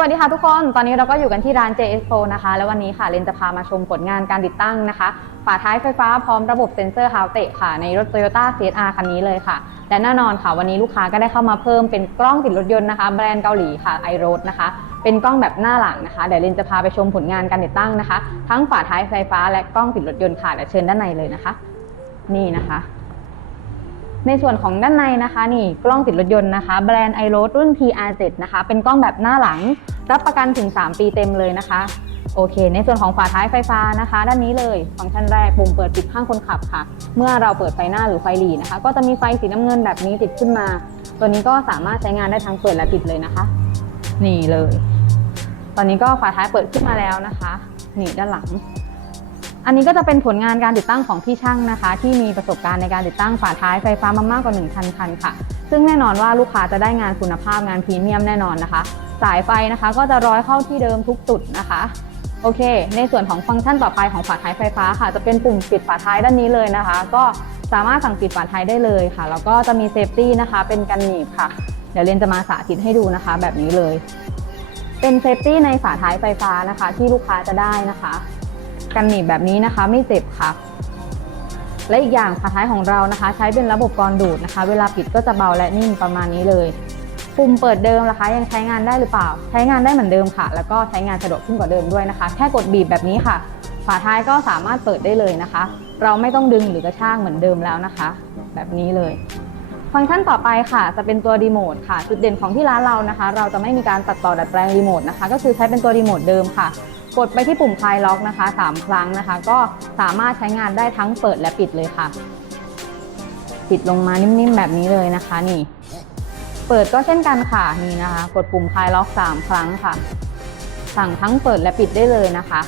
สวัสดีค่ะทุกคน ตอนนี้เราก็อยู่กันที่ร้าน JS Pro นะคะ แล้ววันนี้ค่ะเรนจะพามาชมผลงานการติดตั้งนะคะ ฝาท้ายไฟฟ้าพร้อมระบบเซ็นเซอร์ฮาวเตะค่ะ ในรถ Toyota CSR คันนี้เลยค่ะ และแน่นอนค่ะ วันนี้ลูกค้าก็ได้เข้ามาเพิ่มเป็นกล้องติดรถยนต์นะคะ แบรนด์เกาหลีค่ะ iRoad นะคะ เป็นกล้องแบบหน้าหลังนะคะ เดี๋ยวเรนจะพาไปชมผลงานการติดตั้งนะคะ ทั้งฝาท้ายไฟฟ้าและกล้องติดรถยนต์ค่ะเดี๋ยวเชิญด้านในเลยนะคะ นี่นะคะ ในส่วนของด้านในนะคะนี่กล้องติดรถยนต์นะคะ แบรนด์ i r o d รุ่น TR7 นะคะ เป็นกล้องแบบหน้าหลัง รับประกันถึง 3 ปีเต็มเลยนะคะ โอเค ในส่วนของฝาท้ายไฟฟ้านะคะ ด้านนี้เลย ฟังก์ชันแรกปุ่มเปิดปิดข้างคนขับค่ะ เมื่อเราเปิดไฟหน้าหรือไฟหลีนะคะ ก็จะมีไฟสีน้ำเงินแบบนี้ติดขึ้นมา ตัวนี้ก็สามารถใช้งานได้ทั้งเปิดและปิดเลยนะคะ นี่เลย ตอนนี้ก็ฝาท้ายเปิดขึ้นมาแล้วนะคะ นี่ด้านหลัง อันนี้ก็จะเป็นผลงานการติดตั้งของพี่ช่างนะคะ ที่มีประสบการณ์ในการติดตั้งฝาท้ายไฟฟ้ามามากกว่า 1 0 0 0 คันค่ะ ซึ่งแน่นอนว่าลูกค้าจะได้งานคุณภาพงานพรีเมียมแน่นอนนะคะ สายไฟนะคะก็จะร้อยเข้าที่เดิมทุกจุดนะคะโอเค ในส่วนของฟังก์ชันต่อไปของฝาท้ายไฟฟ้าค่ะ จะเป็นปุ่มปิดฝาท้ายด้านนี้เลยนะคะ ก็สามารถสั่งปิดฝาท้ายได้เลยค่ะ แล้วก็จะมีเซฟตี้นะคะ เป็นกันหนีบค่ะ เดี๋ยวเรนจะมาสาธิตให้ดูนะคะ แบบนี้เลย เป็นเซฟตี้ในฝาท้ายไฟฟ้านะคะ ที่ลูกค้าจะได้นะคะ กันหนีบแบบนี้นะคะ ไม่เจ็บค่ะ และอีกอย่างฝาท้ายของเรานะคะ ใช้เป็นระบบกรดูดนะคะ เวลาปิดก็จะเบาและนิ่มประมาณนี้เลยปุ่มเปิดเดิมนะคะ ยังใช้งานได้หรือเปล่า ใช้งานได้เหมือนเดิมค่ะ แล้วก็ใช้งานสะดวกขึ้นกว่าเดิมด้วยนะคะ แค่กดบีบแบบนี้ค่ะ ฝาท้ายก็สามารถเปิดได้เลยนะคะ เราไม่ต้องดึงหรือกระชากเหมือนเดิมแล้วนะคะ แบบนี้เลย ฟังก์ชันต่อไปค่ะ จะเป็นตัวรีโมทค่ะ จุดเด่นของที่ร้านเรานะคะ เราจะไม่มีการตัดต่อดัดแปลงรีโมทนะคะ ก็คือใช้เป็นตัวรีโมทเดิมค่ะ กดไปที่ปุ่มคลายล็อกนะคะ 3 ครั้งนะคะ ก็สามารถใช้งานได้ทั้งเปิดและปิดเลยค่ะ ปิดลงมานิ่มๆแบบนี้เลยนะคะนี่ เปิดก็เช่นกันค่ะนี่นะคะ กดปุ่มคลายล็อก 3 ครั้งค่ะ สั่งทั้งเปิดและปิดได้เลยนะคะ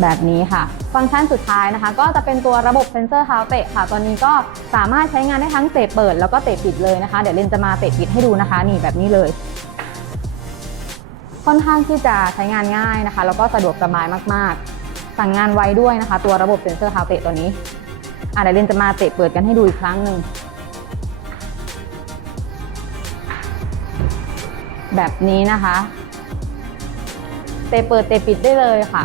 แบบนี้ค่ะ ฟังก์ชันสุดท้ายนะคะ ก็จะเป็นตัวระบบเซนเซอร์เท้าเตะค่ะตัวนี้ก็สามารถใช้งานได้ทั้งเตะเปิดแล้วก็เตะปิดเลยนะคะ เดี๋ยวเรนจะมาเตะปิดให้ดูนะคะ นี่แบบนี้เลย ค่อนข้างที่จะใช้งานง่ายนะคะ แล้วก็สะดวกสบายมากๆ สั่งงานไวด้วยนะคะ ตัวระบบเซนเซอร์เท้าเตะตัวนี้อะเดี๋ยวเรนจะมาเตะเปิดกันให้ดูอีกครั้งหนึ่งแบบนี้นะคะ เตะเปิดเตะปิดได้เลยค่ะ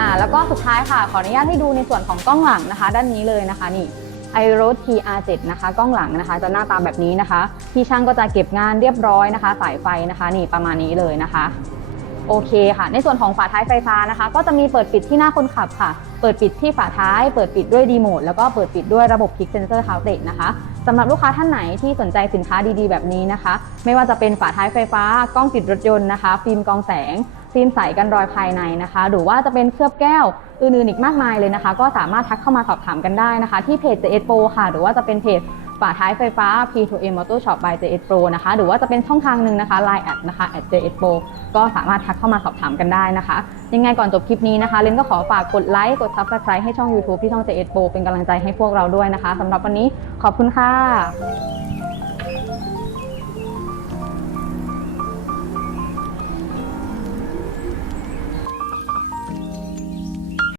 อ่าแล้วก็สุดท้ายค่ะ ขออนุญาตให้ดูในส่วนของกล้องหลังนะคะ ด้านนี้เลยนะคะนี่ iRoad TR7 นะคะกล้องหลังนะคะจะหน้าตาแบบนี้นะคะ พี่ช่างก็จะเก็บงานเรียบร้อยนะคะ สายไฟนะคะนี่ประมาณนี้เลยนะคะโอเคค่ะ ในส่วนของฝาท้ายไฟฟ้านะคะ ก็จะมีเปิดปิดที่หน้าคนขับค่ะ เปิดปิดที่ฝาท้าย เปิดปิดด้วยรีโมทแล้วก็เปิดปิดด้วยระบบคลิกเซนเซอร์เท้าเตะนะคะสำหรับลูกค้าท่านไหนที่สนใจสินค้าดีๆ แบบนี้นะคะ ไม่ว่าจะเป็นฝาท้ายไฟฟ้ากล้องติดรถยนต์นะคะ ฟิล์มกองแสง ฟิล์มใสกันรอยภายในนะคะ หรือว่าจะเป็นเคลือบแก้วอื่นๆอีกมากมายเลยนะคะ ก็สามารถทักเข้ามาสอบถามกันได้นะคะ ที่เพจ JS Pro ค่ะ หรือว่าจะเป็นเพจฝาท้ายไฟฟ้า P2M Motor Shop by JS Pro นะคะ หรือว่าจะเป็นช่องทางหนึ่งนะคะ Line แอดนะคะ @JS Pro ก็สามารถทักเข้ามาสอบถามกันได้นะคะ ยังไงก่อนจบคลิปนี้นะคะเลนก็ขอฝากกดไลค์ กด Subscribe ให้ช่อง YouTube ที่ช่อง JS Pro เป็นกำลังใจให้พวกเราด้วยนะคะสำหรับวันนี้ขอบคุณค่ะ